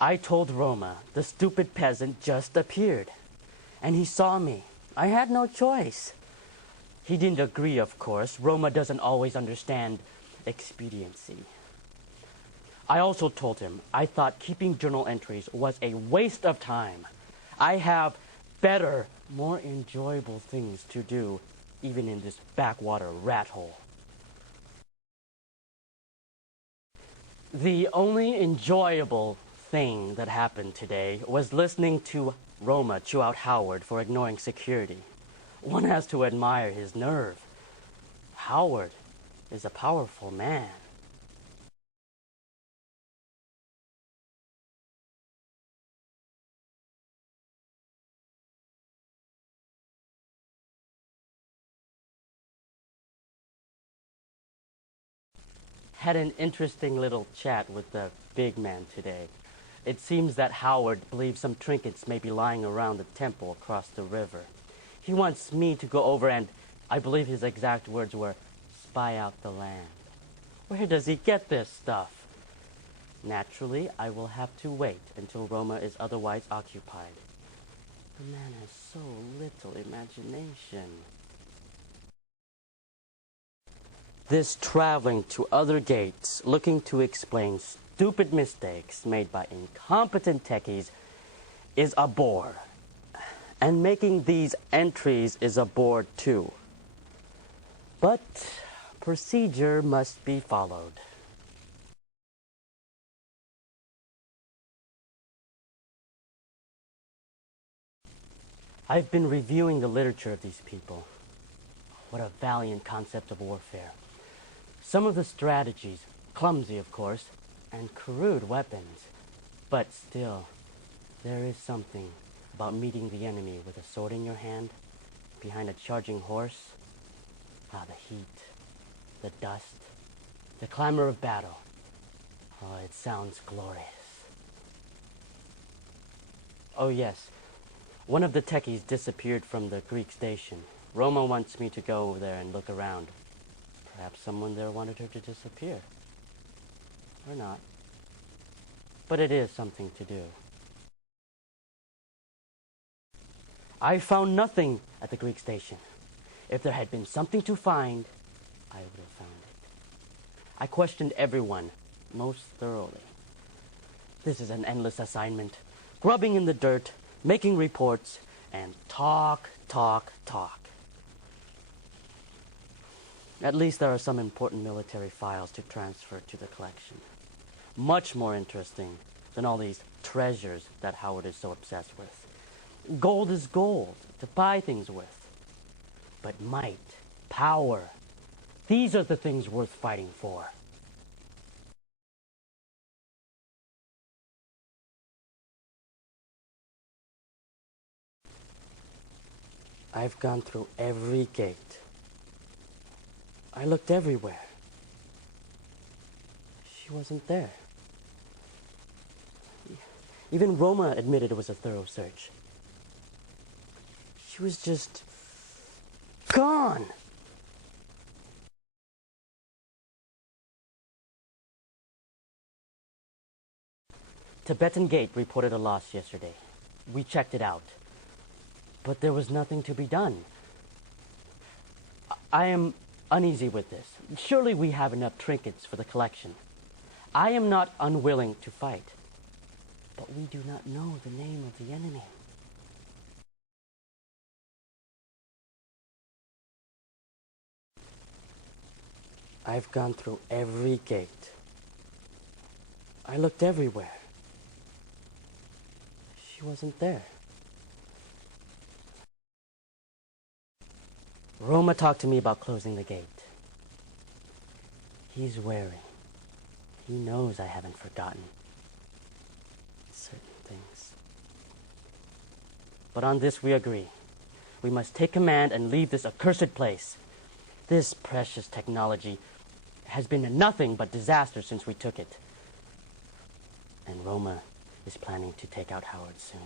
I told Roma the stupid peasant just appeared, and he saw me. I had no choice. He didn't agree, of course. Roma doesn't always understand expediency. I also told him I thought keeping journal entries was a waste of time. I have better, more enjoyable things to do, even in this backwater rat hole. The only enjoyable thing that happened today was listening to Roma chew out Howard for ignoring security. One has to admire his nerve. Howard is a powerful man. Had an interesting little chat with the big man today. It seems that Howard believes some trinkets may be lying around the temple across the river. He wants me to go over and, I believe his exact words were, spy out the land. Where does he get this stuff? Naturally, I will have to wait until Roma is otherwise occupied. The man has so little imagination. This traveling to other gates, looking to explain stupid mistakes made by incompetent techies, is a bore. And making these entries is a bore too. But procedure must be followed. I've been reviewing the literature of these people. What a valiant concept of warfare. Some of the strategies, clumsy of course, and crude weapons. But still, there is something about meeting the enemy with a sword in your hand, behind a charging horse. Ah, the heat, the dust, the clamor of battle. Oh, it sounds glorious. Oh yes, one of the techies disappeared from the Greek station. Roma wants me to go there and look around. Perhaps someone there wanted her to disappear. Or not. But it is something to do. I found nothing at the Greek station. If there had been something to find, I would have found it. I questioned everyone most thoroughly. This is an endless assignment. Grubbing in the dirt, making reports, and talk. At least there are some important military files to transfer to the collection. Much more interesting than all these treasures that Howard is so obsessed with. Gold is gold to buy things with. But might, power, these are the things worth fighting for. I've gone through every gate. I looked everywhere. She wasn't there. Even Roma admitted it was a thorough search. She was just gone. Tibetan Gate reported a loss yesterday. We checked it out. But there was nothing to be done. I am uneasy with this. Surely we have enough trinkets for the collection. I am not unwilling to fight. But we do not know the name of the enemy. I've gone through every gate. I looked everywhere. She wasn't there. Roma talked to me about closing the gate. He's wary. He knows I haven't forgotten certain things. But on this we agree. We must take command and leave this accursed place. This precious technology has been nothing but disaster since we took it. And Roma is planning to take out Howard soon.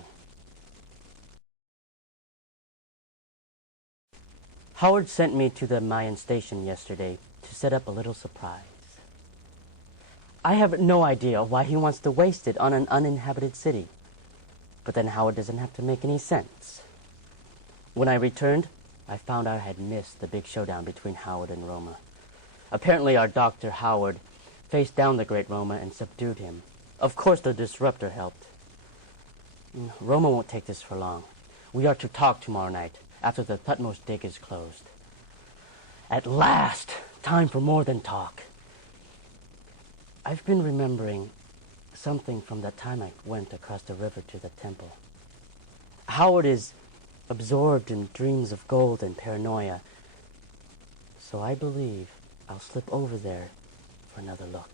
Howard sent me to the Mayan station yesterday to set up a little surprise. I have no idea why he wants to waste it on an uninhabited city. But then how it doesn't have to make any sense. When I returned, I found I had missed the big showdown between Howard and Roma. Apparently our Dr. Howard faced down the great Roma and subdued him. Of course the disruptor helped. Roma won't take this for long. We are to talk tomorrow night, after the Thutmose dig is closed. At last! Time for more than talk. I've been remembering something from that time I went across the river to the temple. Howard is absorbed in dreams of gold and paranoia, so I believe I'll slip over there for another look.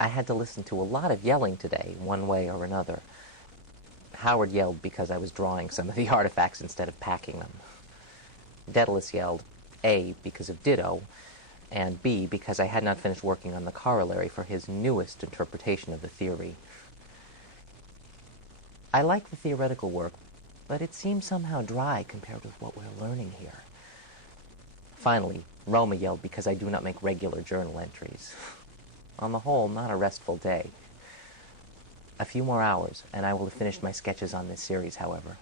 I had to listen to a lot of yelling today, one way or another. Howard yelled because I was drawing some of the artifacts instead of packing them. Daedalus yelled, A, because of Ditto, and B, because I had not finished working on the corollary for his newest interpretation of the theory. I like the theoretical work, but it seems somehow dry compared with what we're learning here. Finally, Roma yelled because I do not make regular journal entries. On the whole, not a restful day. A few more hours, and I will have finished my sketches on this series, however.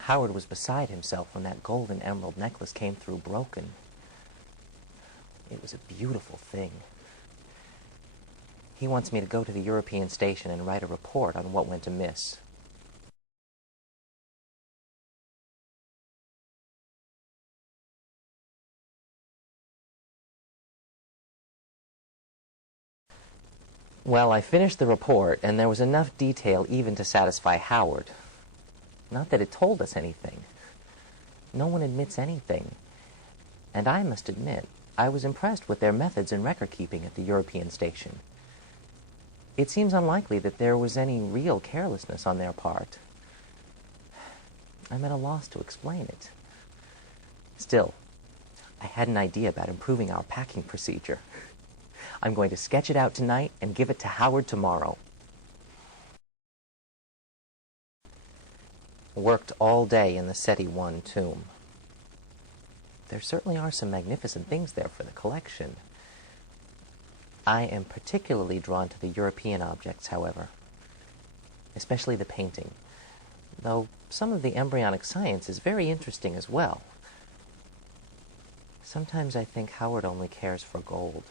Howard was beside himself when that gold and emerald necklace came through broken. It was a beautiful thing. He wants me to go to the European station and write a report on what went amiss. Well, I finished the report, and there was enough detail even to satisfy Howard. Not that it told us anything. No one admits anything. And I must admit, I was impressed with their methods in record-keeping at the European station. It seems unlikely that there was any real carelessness on their part. I'm at a loss to explain it. Still, I had an idea about improving our packing procedure. I'm going to sketch it out tonight and give it to Howard tomorrow. Worked all day in the SETI 1 tomb. There certainly are some magnificent things there for the collection. I am particularly drawn to the European objects, however, especially the painting, though some of the embryonic science is very interesting as well. Sometimes I think Howard only cares for gold.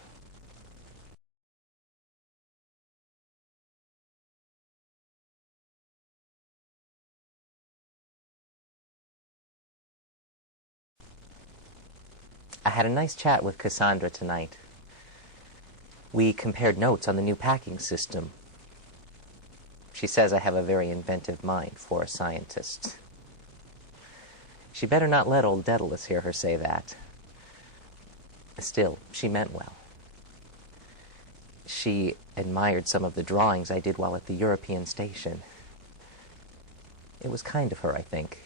I had a nice chat with Cassandra tonight. We compared notes on the new packing system. She says I have a very inventive mind for a scientist. She better not let old Daedalus hear her say that. Still, she meant well. She admired some of the drawings I did while at the European station. It was kind of her, I think.